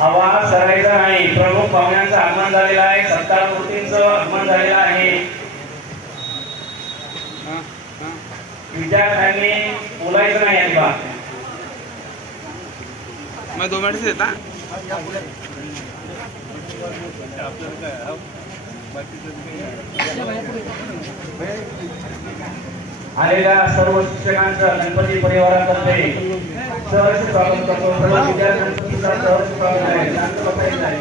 आवाज करायचा नाही. प्रमुख पाहुण्यांचं आगमन झालेलं आहे. सत्कार मूर्तींचं आगमन झालेलं आहे. विद्यार्थ्यांनी बोलायचं नाही अजिबात. मैं 2 मिनट से देता आलेल्या सर्व शिक्षकांचं गणपती परिवारातर्फे सहर्ष स्वागत करतो. सर्व विद्यार्थ्यांचं सुद्धा सहर्ष स्वागत आहे. शांत बसायचं आहे.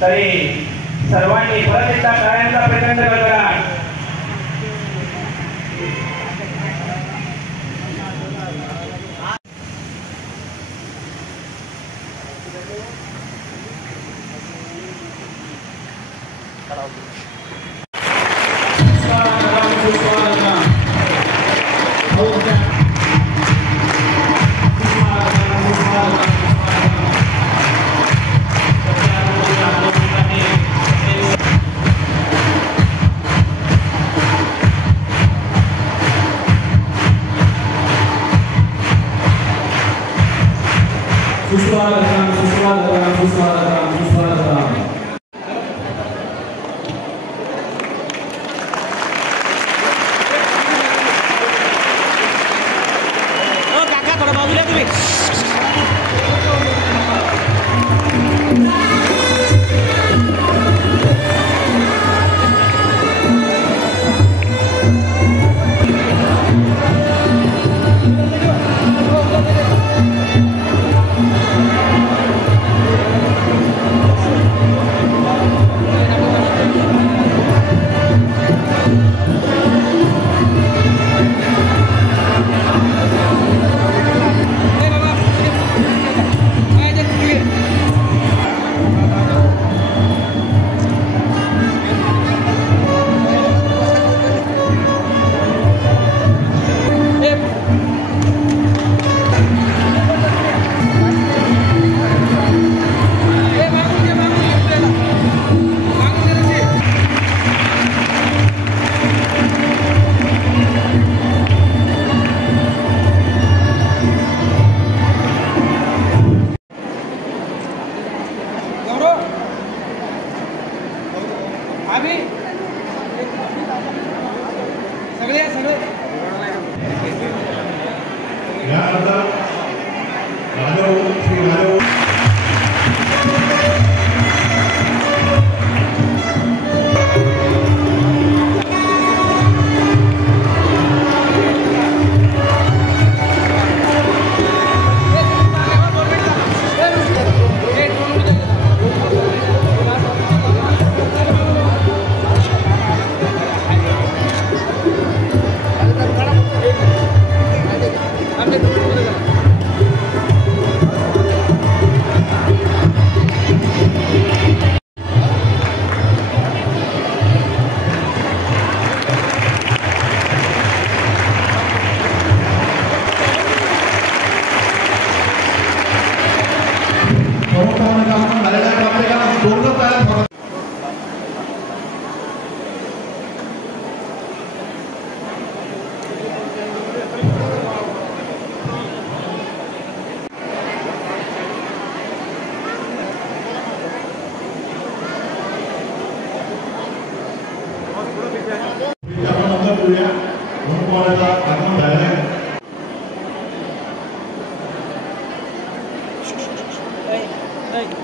तरी सर्वांनी परत एकदा टाळ्यांचा प्रचंड गडगडाट.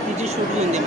तिची शूट घेऊन दे.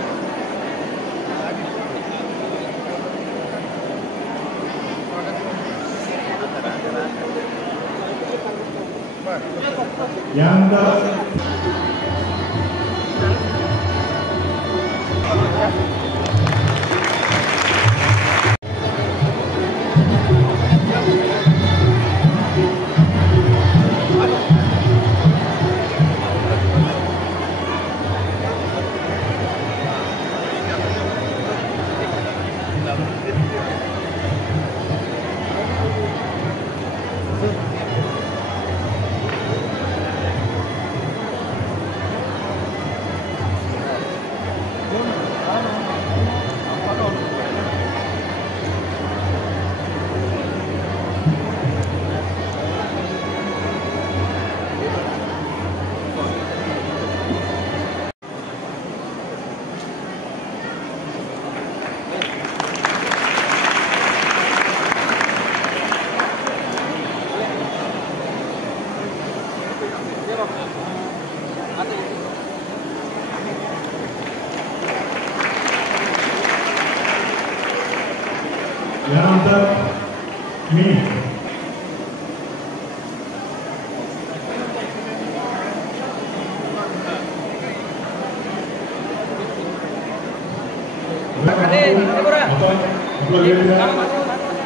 मी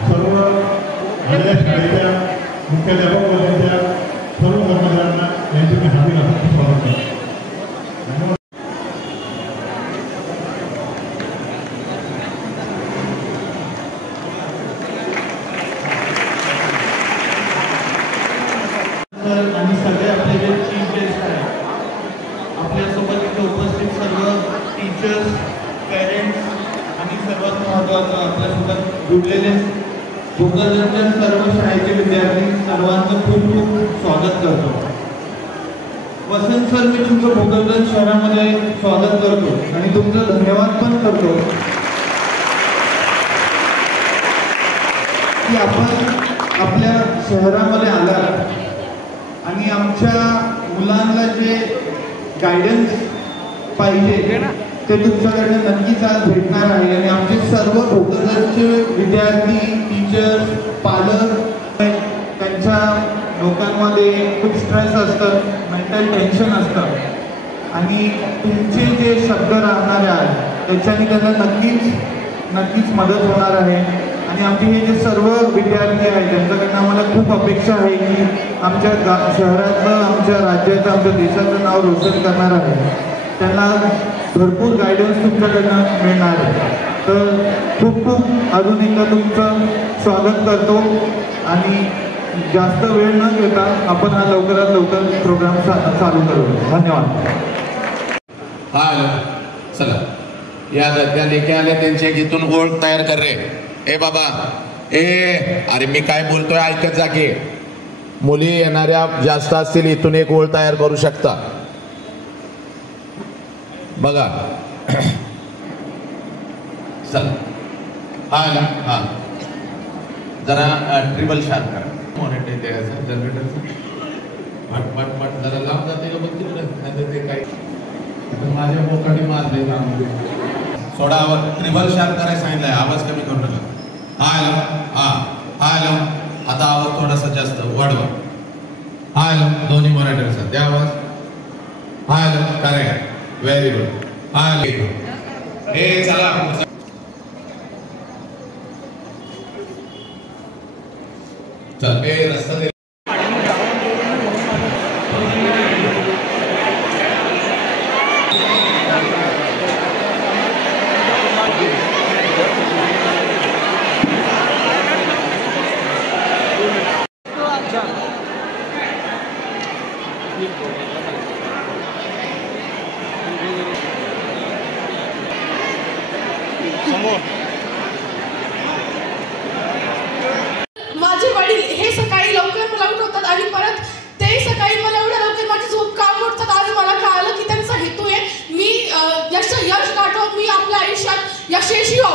सर्व आलेल्या शाळेच्या मुख्याध्यापक वर्गाच्या सर्व कर्मचाऱ्यांना यांचे मी हार्दिक स्वागत करतो. आणि सगळे आपले जे चीफ गेस्ट आहे आपल्यासोबत इथे उपस्थित सर्व टीचर्स, पेरेंट्स आणि सर्वात महत्त्वाचं आपल्यासोबत जुडलेले भोकरदनच्या सर्व शाळेचे विद्यार्थी सर्वांचं खूप खूप स्वागत करतो. वसंत सर, मी तुमचं भोकरदन शहरामध्ये स्वागत करतो आणि तुमचं धन्यवाद पण करतो की आपण आपल्या शहरामध्ये आलात आणि आमच्या मुलांना जे गायडन्स पाहिजे ते तुमच्याकडनं नक्कीच आज भेटणार आहे. आणि आमचे सर्व भोकरदनचे विद्यार्थी, टीचर्स, पालक त्यांच्या लोकांमध्ये खूप स्ट्रेस असतं, मेंटल टेन्शन असतं आणि तुमचे जे शब्द राहणार आहेत त्याच्याने त्यांना नक्कीच मदत होणार आहे. आणि आमचे हे जे सर्व विद्यार्थी आहेत त्यांच्याकडनं आम्हाला खूप अपेक्षा आहे की आमच्या शहराचं, आमच्या राज्याचं, आमच्या देशाचं नाव रोशन करणार आहे. त्यांना भरपूर गायडन्स तुमच्याकडनं मिळणार आहे. तर खूप खूप अजून एकदा तुमचं स्वागत करतो आणि जास्त वेळ न घेता आपण हा लवकरात लवकर प्रोग्राम चालू करू. धन्यवाद. हा चला या त्या लेखे आले त्यांचे इथून ओळख तयार कर रे. ए बाबा अरे मी काय बोलतोय ऐकत जा की. मुली येणाऱ्या जास्त असतील इथून एक ओळ तयार करू शकता. बघा चला हा जरा ट्रिबल शार्प करा. मॉनिटर द्यायचं जनरेटरचं पट जरा लांब जाते का बघ तिकडं ते काही माझ्या बोकाडी मारले थोडा आवाज ट्रिबल शार्प करायला सांगितलंय. आवाज कमी करू नका. हॅलो आता आवाज थोडासा जास्त वाढवा. हॅलो दोन्ही मॉनिटरचा द्या आवाज. Hello correct very good. Hello हे चला चल हे रस्ता दे. माझे वडील हे सकाळी लवकर मला उठवतात आणि परत ते सकाळी मला एवढ्या लवकर माझी झोप का मोडतात. आज मला कळालं की त्यांचा हेतू आहे मी यश गाठव, मी आपल्या आयुष्यात यशस्वी हो.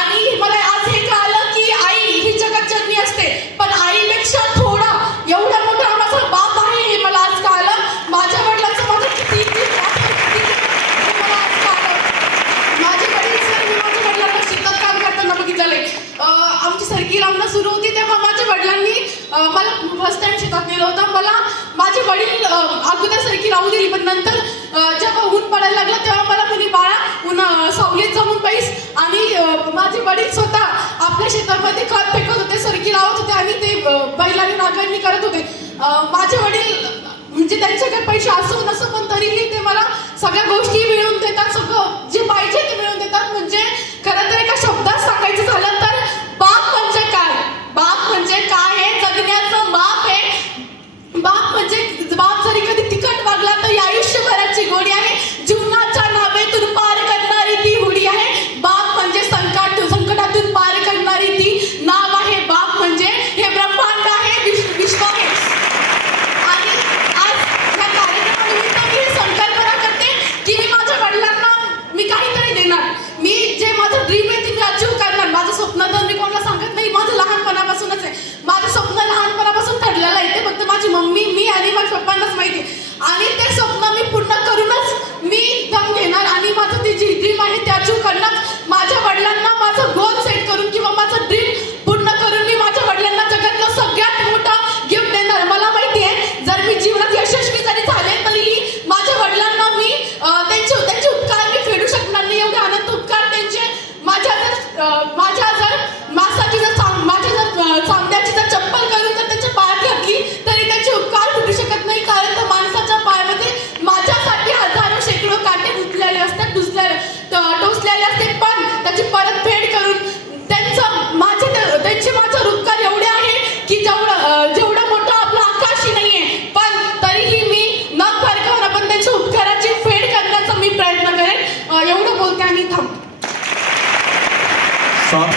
आणि मला आज हे कळालं की आई ही जगात जननी असते पण आईपेक्षा थोडा एवढा मोठा माझा बाप आहे हे मला आज कळालं. माझ्या वडिलांचं माझं किती मला आज कळालं. माझे वडील सर, मी माझ्या वडिलांना शेतात काम करताना बघितलंय. आमची सरकी लावणं सुरू होती तेव्हा माझ्या वडिलांनी मला फर्स्ट टाइम शेतात नेलं होतं. मला माझे वडील अगोदर सरकी लावू दिली पण नंतर जेव्हा ऊन पडायला लागलं तेव्हा मला म्हणे बाळा ऊन सावलीत जमून पाहिस. आणि माझे वडील स्वतः आपल्या शेतामध्ये खत फेकत होते, सरकी लावत होते आणि ते बैलाने नांगरणी करत होते. माझे वडील म्हणजे त्यांच्याकडे पैसे असो नसो पण तरीही ते मला सगळ्या गोष्टी मिळवून देतात, सगळं जे पाहिजे ते मिळवून देतात. म्हणजे खरं तर एका शब्दात सांगायचं झालं तर बाप म्हणजे काय, बाप म्हणजे काय हे जगण्याचं माप आहे. बाप म्हणजे बाप जरी कधी तिखट वागला तर आयुष्यभराची गोडी आहे. जीवनाच्या नावेतून पार करणारी ती हुडी आहे. बाप म्हणजे संकटातून पार करणारी ती नाव आहे. बाप म्हणजे हे ब्रह्मांड आहे, विश्व आहे. आणि आज या कार्यक्रमानिमित्त मी ही संकल्पना करते की मी माझ्या वडिलांना मी काहीतरी देणार. मी जे माझं ड्रीम आहे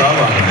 सब आहे.